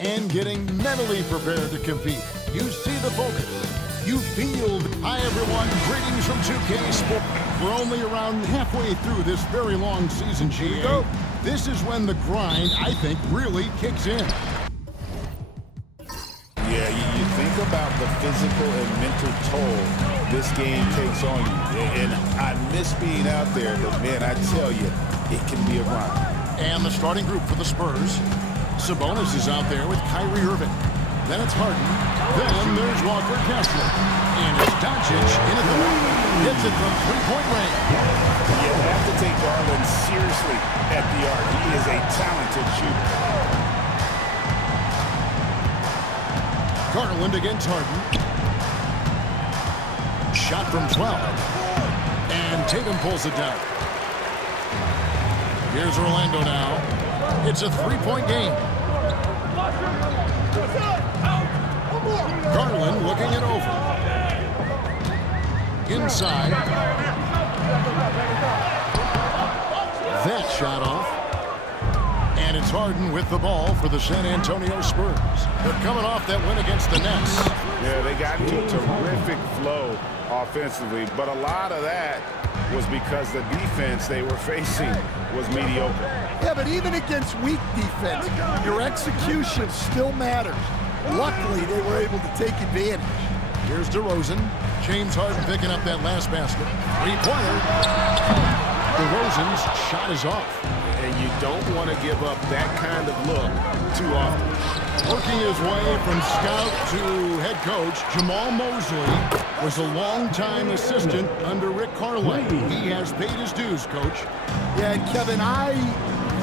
and getting mentally prepared to compete. You see the focus. You feel. Hi, everyone. Greetings from 2K Sport. We're only around halfway through this very long season, GA. This is when the grind, I think, really kicks in. Yeah, you think about the physical and mental toll this game takes on you. And I miss being out there, but man, I tell you, it can be a grind. And the starting group for the Spurs. Sabonis is out there with Kyrie Irving. Then it's Harden. Then there's Walker Kessler. And it's Doncic in at the rim. Hits it from three-point range. You have to take Garland seriously at the arc. He is a talented shooter. Garland against Harden. Shot from 12. And Tatum pulls it down. Here's Orlando now. It's a three-point game. Garland looking it over. Inside. That shot off. And it's Harden with the ball for the San Antonio Spurs. They're coming off that win against the Nets. Yeah, they got into terrific flow offensively, but a lot of that was because the defense they were facing was mediocre. Yeah, but even against weak defense, your execution still matters. Luckily, they were able to take advantage. Here's DeRozan. James Harden picking up that last basket. Three-pointer. DeRozan's shot is off. And you don't want to give up that kind of look too often. Working his way from scout to head coach, Jamal Mosley was a longtime assistant under Rick Carlisle. He has paid his dues, Coach. Yeah, and Kevin, I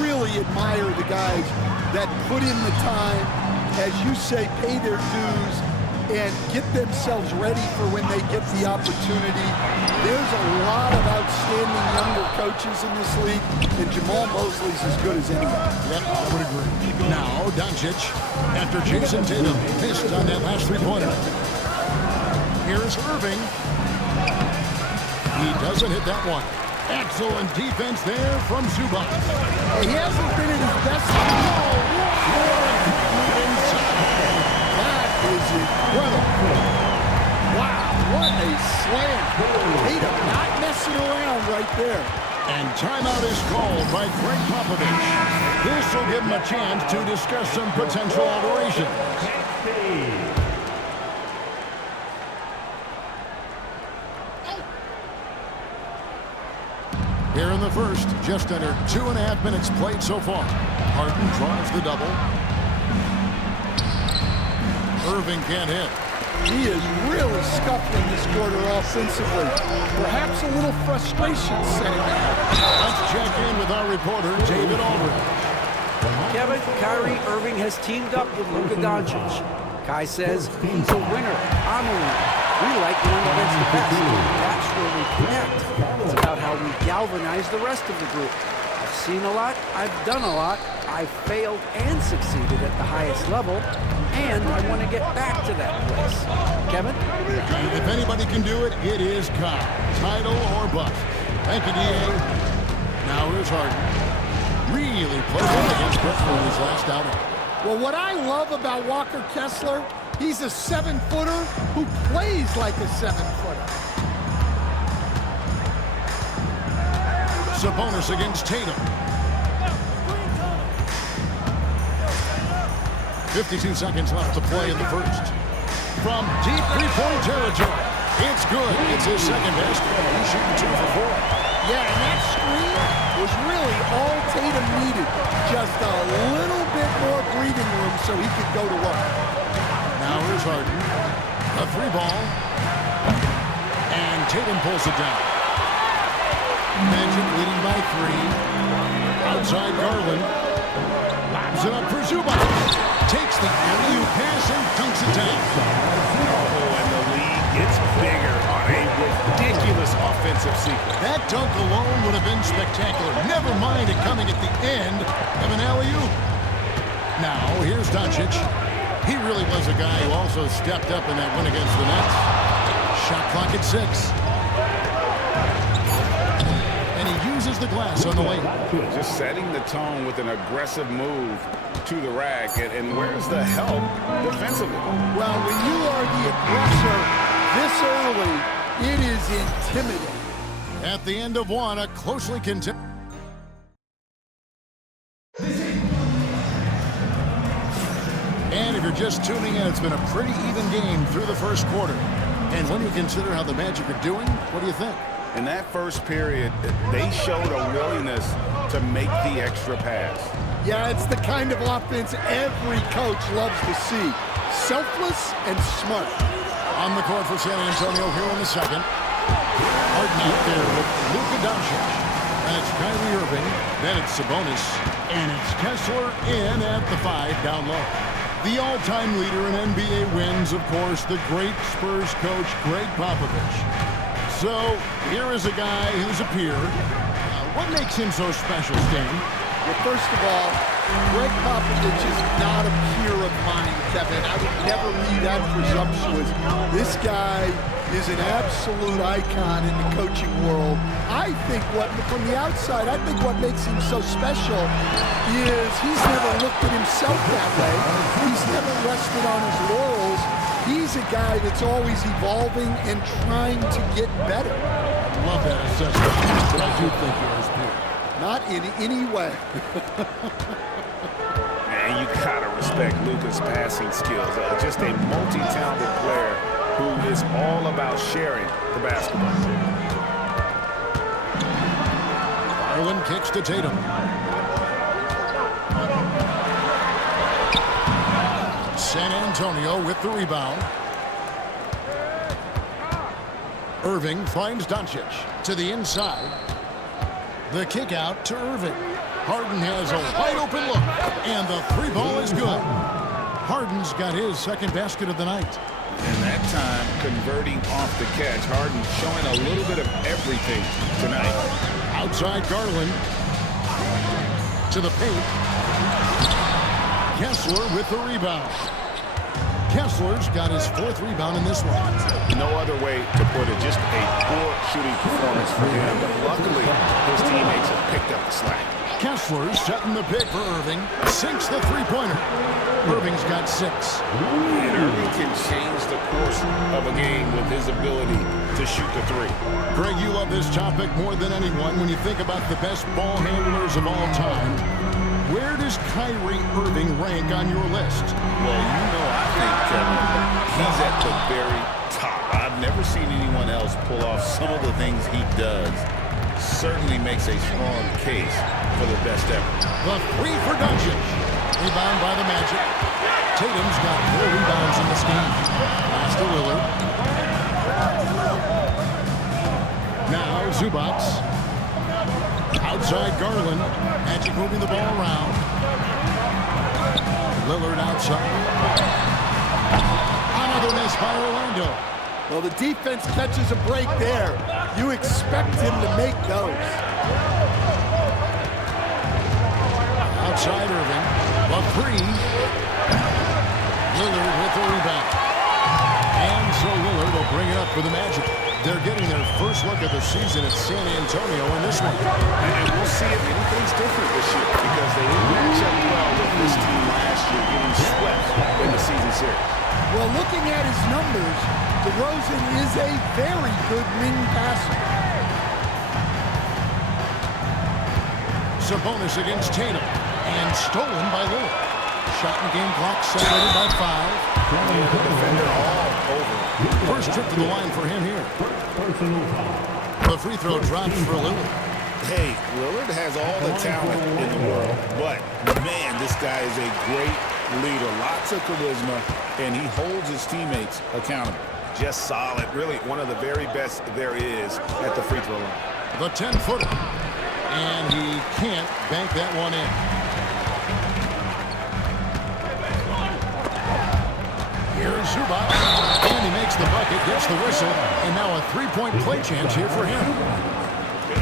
really admire the guys that put in the time, as you say, pay their dues, and get themselves ready for when they get the opportunity. There's a lot of outstanding younger coaches in this league, and Jamal Mosley's as good as anyone. Yep, I would agree. Now, Doncic, after Jason Tatum missed on that last three-pointer. Here's Irving. He doesn't hit that one. Excellent defense there from Zubac. He hasn't been at his best. That is incredible. Wow, what a slam. Tatum not messing around right there. And timeout is called by Greg Popovich. This will give him a chance to discuss some potential alterations. Here in the first, just under 2.5 minutes played so far. Harden draws the double. Irving can't hit. He is really scuffling this quarter offensively. Perhaps a little frustration setting in. Let's check in with our reporter, David Aldridge. Kevin, Kyrie Irving has teamed up with Luka Doncic. Kai says he's a winner. I'm a winner. We like going against the best. That's where we connect. It's about how we galvanize the rest of the group. I've seen a lot. I've done a lot. I've failed and succeeded at the highest level. And I want to get back to that place. Kevin? If anybody can do it, it is Kyle. Title or bust. Thank you, D.A. Now here's Harden. Really played against Brooklyn in his last outing. Well, what I love about Walker Kessler, he's a 7-footer who plays like a 7-footer. Sabonis against Tatum. 52 seconds left to play in the first. From deep three-point territory. It's good. It's his second basket. He's shooting 2 for 4. Yeah, and that screen was really all Tatum needed. Just a little bit more breathing room so he could go to work. Now here's Harden. A 3-ball. And Tatum pulls it down. Magic leading by 3. Outside Garland. Lobs it up for Zubac. Takes the alley-oop pass and dunks it down. Oh, and the lead gets bigger on a ridiculous offensive sequence. That dunk alone would have been spectacular. Never mind it coming at the end of an alley-oop. Now, here's Doncic. He really was a guy who also stepped up in that win against the Nets. Shot clock at 6. And he uses clears the glass on the lane. Just setting the tone with an aggressive move to the rack. And where's the help defensively? Well, when you are the aggressor this early, it is intimidating. At the end of one, a closely contested. And if you're just tuning in, it's been a pretty even game through the first quarter. And when you consider how the Magic are doing, what do you think? In that first period, they showed a willingness to make the extra pass. Yeah, it's the kind of offense every coach loves to see. Selfless and smart. On the court for San Antonio here in the second. Harden out there with Luka Doncic. And it's Kyrie Irving. Then it's Sabonis. And it's Kessler in at the 5 down low. The all-time leader in NBA wins, of course, the great Spurs coach, Greg Popovich. So, here is a guy who's a peer. What makes him so special, Sting? Well, first of all, Greg Popovich is not a peer of mine, Kevin. I would never be that presumptuous. This guy is an absolute icon in the coaching world. I think from the outside, I think what makes him so special is he's never looked at himself that way. He's never rested on his laurels. He's a guy that's always evolving and trying to get better. I love that assessment, but I do think you're his peer. Not in any way. And you gotta respect Luka's passing skills. Just a multi-talented player who is all about sharing the basketball. Garland kicks to Tatum. San Antonio with the rebound. Irving finds Doncic to the inside. The kick out to Irving. Harden has a wide open look, and the 3 ball is good. Harden's got his second basket of the night. And that time, converting off the catch. Harden showing a little bit of everything tonight. Outside Garland. To the paint. Kessler with the rebound. Kessler's got his 4th rebound in this one. No other way to put it. Just a poor shooting performance for him. But luckily, his teammates have picked up the slack. Kessler's setting the pick for Irving. Sinks the 3-pointer. Irving's got 6. And Irving can change the course of a game with his ability to shoot the 3. Greg, you love this topic more than anyone when you think about the best ball handlers of all time. Where does Kyrie Irving rank on your list? Well, you know, I think he's at the very top. I've never seen anyone else pull off some of the things he does. Certainly makes a strong case for the best ever. The 3 for Doncic. Rebound by the Magic. Tatum's got 4 rebounds in this game. Pass to Lillard. Now Zubac. Outside Garland. Magic moving the ball around. Lillard outside. Another miss by Orlando. Well, the defense catches a break there. You expect him to make those. Outside Irving. The 3. Lillard with the rebound. And so Lillard will bring it up for the Magic. They're getting their first look at the season at San Antonio in this one. And we'll see if anything's different this year because they didn't match up well with this team last year, getting swept in the season series. Well, looking at his numbers, DeRozan is a very good wing passer. Sabonis against Tatum. And stolen by Lillard. Shot and game clock separated by 5. Yeah, the defender all over. First trip to the line for him here. The free throw drops for Lillard. Hey, Lillard has all the talent in the world, but man, this guy is a great leader. Lots of charisma, and he holds his teammates accountable. Just solid. Really one of the very best there is at the free throw line. The 10-footer. And he can't bank that one in. Here's Zubac. And he makes the bucket, gets the whistle, and now a 3-point play chance here for him.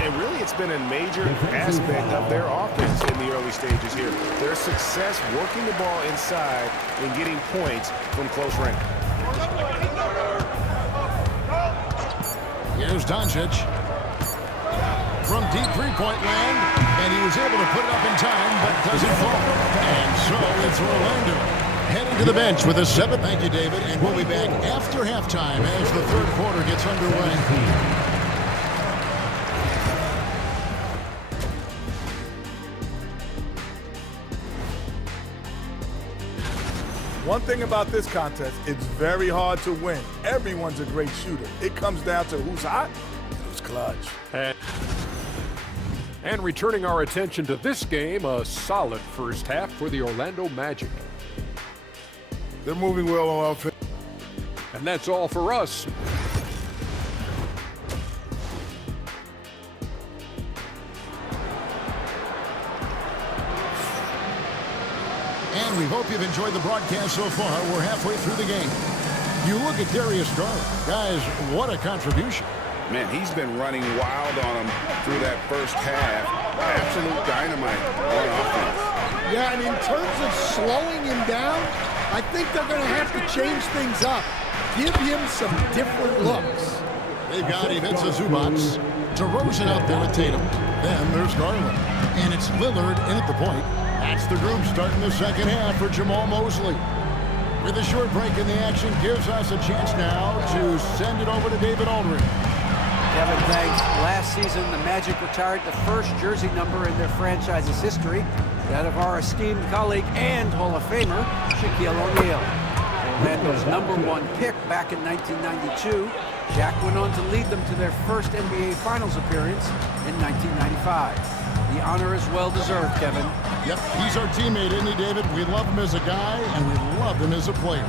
And really, it's been a major aspect of their offense in the early stages here. Their success working the ball inside and getting points from close range. Here's Doncic. from deep three-point land, and he was able to put it up in time, but doesn't fall. And so it's Orlando heading to the bench with a 7. Thank you, David. And we'll be back after halftime as the third quarter gets underway. One thing about this contest, it's very hard to win. Everyone's a great shooter. It comes down to who's hot and who's clutch. And returning our attention to this game, a solid first half for the Orlando Magic. They're moving well on offense. And that's all for us. And we hope you've enjoyed the broadcast so far. We're halfway through the game. You look at Darius Garland. Guys, what a contribution. Man, he's been running wild on him through that first half. Absolute dynamite on offense. Yeah, and in terms of slowing him down, I think they're going to have to change things up. Give him some different looks. They've got him. It's a Zubac. DeRozan out there with Tatum. Then there's Garland. And it's Lillard in at the point. That's the group starting the second half for Jamal Mosley. With a short break in the action, gives us a chance now to send it over to David Aldridge. Kevin, thanks. Last season, the Magic retired the first jersey number in their franchise's history, that of our esteemed colleague and Hall of Famer, Shaquille O'Neal. Orlando's #1 pick back in 1992, Shaq went on to lead them to their first NBA Finals appearance in 1995. The honor is well-deserved, Kevin. Yep, he's our teammate, isn't he, David? We love him as a guy, and we love him as a player.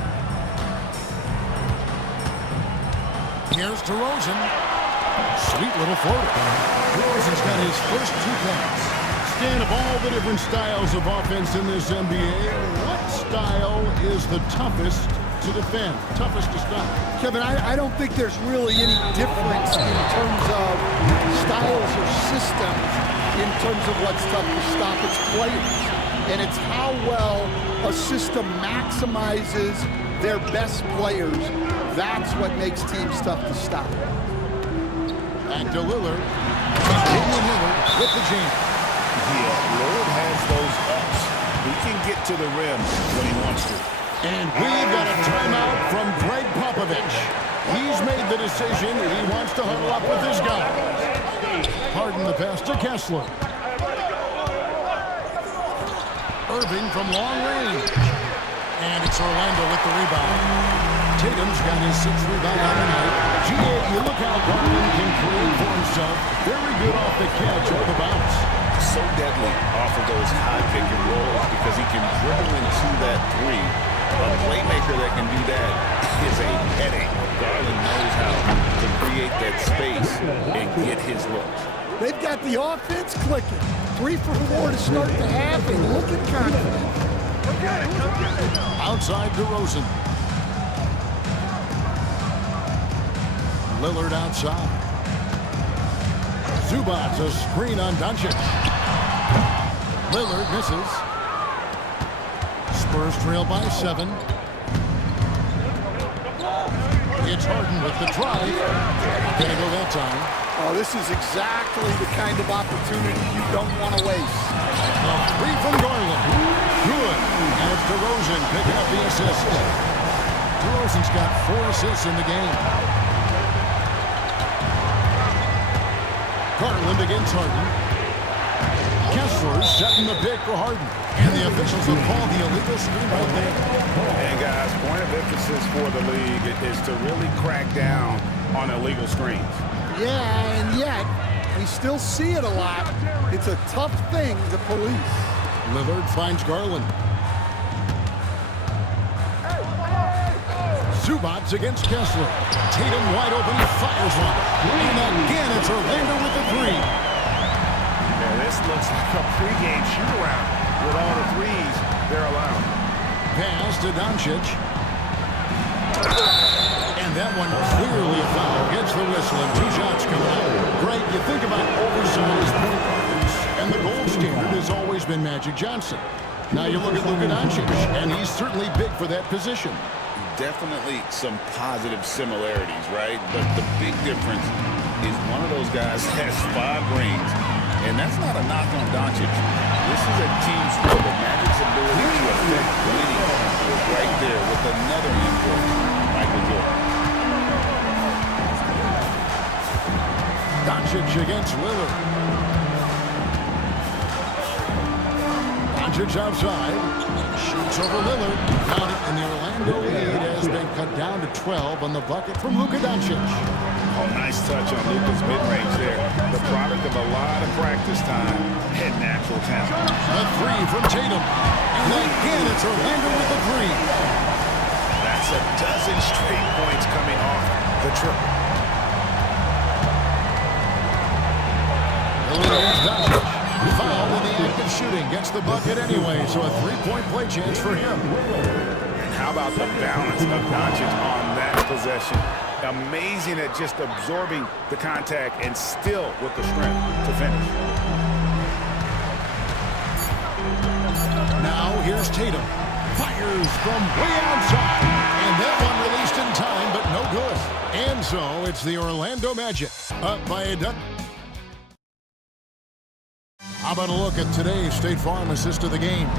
Here's DeRozan. Sweet little floater. DeRozan's got his first 2 points. Stan, of all the different styles of offense in this NBA, what style is the toughest to defend, toughest to stop? Kevin, I don't think there's really any difference in terms of styles or systems in terms of what's tough to stop. It's players. And it's how well a system maximizes their best players. That's what makes teams tough to stop. Back to Lillard. Damian Lillard with the jam. Yeah, Lillard has those ups. He can get to the rim when he wants to. And we've got a timeout from Greg Popovich. He's made the decision. He wants to huddle up with his guys. Harden the pass to Kessler. Irving from long range. And it's Orlando with the rebound. Tatum's got his 6th rebound on the night. G.A., you look how Garland can create for himself. Very good off the catch or the bounce. So deadly off of those high pick and rolls because he can dribble into that 3. A playmaker that can do that is a headache. Garland knows how to create that space and get his looks. They've got the offense clicking. 3 for 4 to start the half and looking confident. Outside DeRozan. Lillard outside. Zubac, a screen on Doncic. Lillard misses. Spurs trail by 7. It's Harden with the drive. Gonna go that time. Oh, this is exactly the kind of opportunity you don't want to waste. A 3 from Garland. Good. And it's DeRozan picking up the assist. DeRozan's got 4 assists in the game. Garland against Harden. Kessler setting the pick for Harden. And the officials have called the illegal screen right there. And guys, point of emphasis for the league is to really crack down on illegal screens. Yeah, and yet, we still see it a lot. It's a tough thing to police. Lillard finds Garland. Zubac against Kessler. Tatum wide open, he fires one. And again, it's Orlando with the 3. Yeah, this looks like a pregame shoot-around with all the threes they're allowed. Pass to Doncic. And that one clearly a foul. Gets the whistle and 2 shots coming out. Greg, you think about oversized point guards, and the gold standard has always been Magic Johnson. Now you look at Luka Doncic, and he's certainly big for that position. Definitely some positive similarities, right? But the big difference is one of those guys that has 5 rings, and that's not a knock on Doncic. This is a team sport. The Magic's ability to affect winning is right there with another import, Michael Jordan. Doncic against Lillard. Doncic outside. Shoots over Lillard. Got it, and the Orlando lead has been cut down to 12 on the bucket from Luka Doncic. Oh, nice touch on Luka's mid-range there. The product of a lot of practice time and natural talent. The three from Tatum. And again, it's Orlando with the three. That's a dozen straight points coming off the triple. Lillard against Doncic. Fouled in the act of shooting. Gets the bucket anyway, so a three-point play chance for him. And how about the balance of Doncic on that possession? Amazing at just absorbing the contact and still with the strength to finish. Now here's Tatum. Fires from way outside. And that one released in time, but no good. And so it's the Orlando Magic up by a duck. How about a look at today's State Farm assist of the game?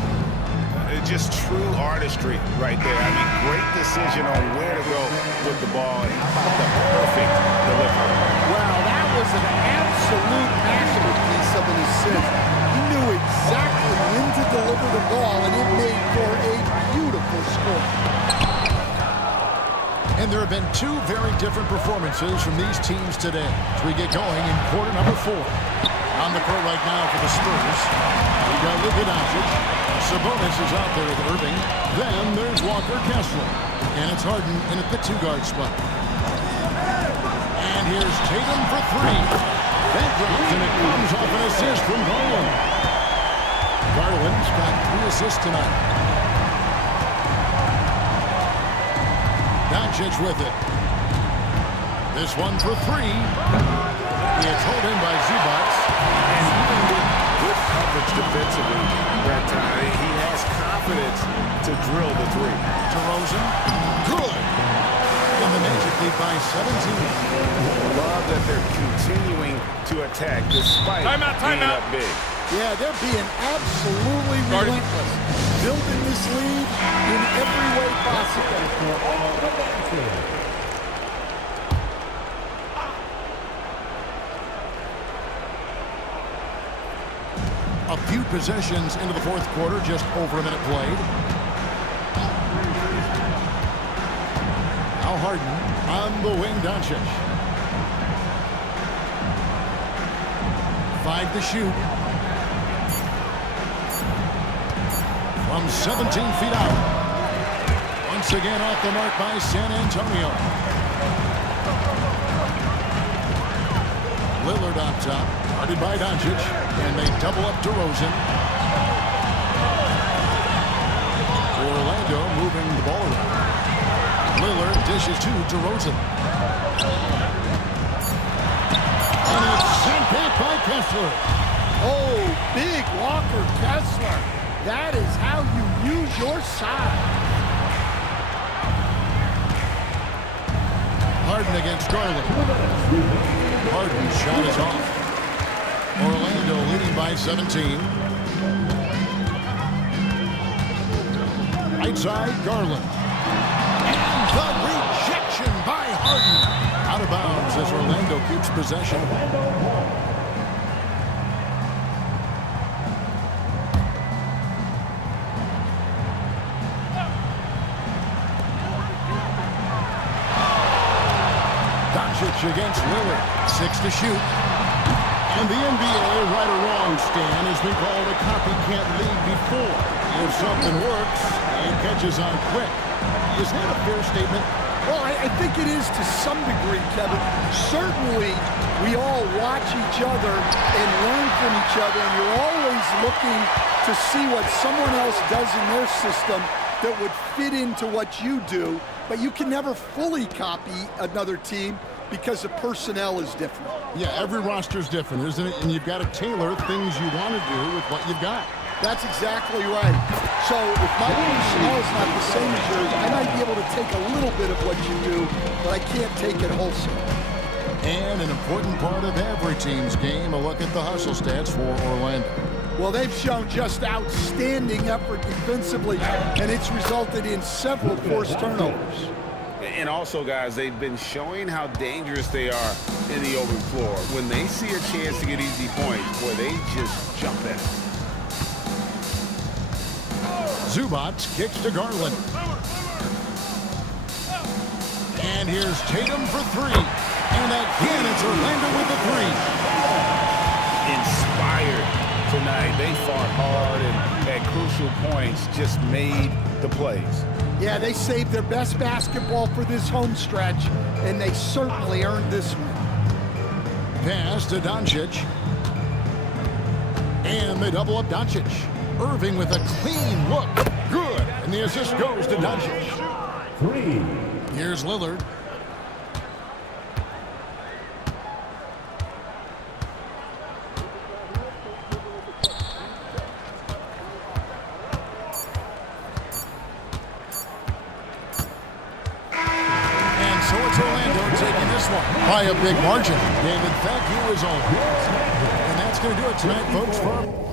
Just true artistry right there. I mean, great decision on where to go with the ball. And how about the perfect delivery? Wow, that was an absolute masterpiece of an assist. He knew exactly when to deliver the ball, and it made for a beautiful score. And there have been 2 very different performances from these teams today as we get going in quarter number 4. On the court right now for the Spurs, we got Luka Doncic. Sabonis is out there with Irving. Then there's Walker Kessler. And it's Harden in at the 2-guard spot. And here's Tatum for 3. That drops, and it comes off an assist from Garland. Garland's got 3 assists tonight. Doncic with it. This one for 3. It's held in by Zubac. And even with good coverage defensively, that time, he has confidence to drill the 3. DeRozan, good. And the Magic lead by 17. Love that they're continuing to attack despite being up big. Yeah, they're being absolutely relentless. Building this lead in every way possible. A few possessions into the 4th quarter, just over a minute played. Now Harden on the wing, Doncic. 5 to shoot. From 17 feet out. Once again off the mark by San Antonio. Lillard on top. Guarded by Doncic. And they double up DeRozan. Orlando moving the ball around. Lillard dishes to DeRozan. And it's sent back by Kessler. Oh, big Walker Kessler. That is how you use your side. Harden against Garland. Harden's shot is off. Orlando leading by 17. Right side, Garland. And the rejection by Harden. Out of bounds as Orlando keeps possession. Doncic against Lillard. 6 to shoot. And the NBA, right or wrong, Stan, has been called a copycat league before. If something works, it catches on quick. Is that a fair statement? Well, I think it is to some degree, Kevin. Certainly, we all watch each other and learn from each other, and you're always looking to see what someone else does in their system that would fit into what you do, but you can never fully copy another team because the personnel is different. Yeah, every roster is different, isn't it? And you've got to tailor things you want to do with what you've got. That's exactly right. So if my personnel is not the same as yours, I might be able to take a little bit of what you do, but I can't take it wholesale. And an important part of every team's game, a look at the hustle stats for Orlando. Well, they've shown just outstanding effort defensively, and it's resulted in several forced turnovers. And also, guys, they've been showing how dangerous they are in the open floor. When they see a chance to get easy points, boy, they just jump at it. Zubac kicks to Garland. And here's Tatum for three. And again, it's Orlando with the three. Inspired tonight. They fought hard and at crucial points just made the plays. Yeah, they saved their best basketball for this home stretch, and they certainly earned this one. Pass to Doncic. And they double up Doncic. Irving with a clean look. Good. And the assist goes to Doncic. Here's Lillard. So it's Orlando taking this one by a big margin. David, thank you as always. And that's going to do it tonight, folks, from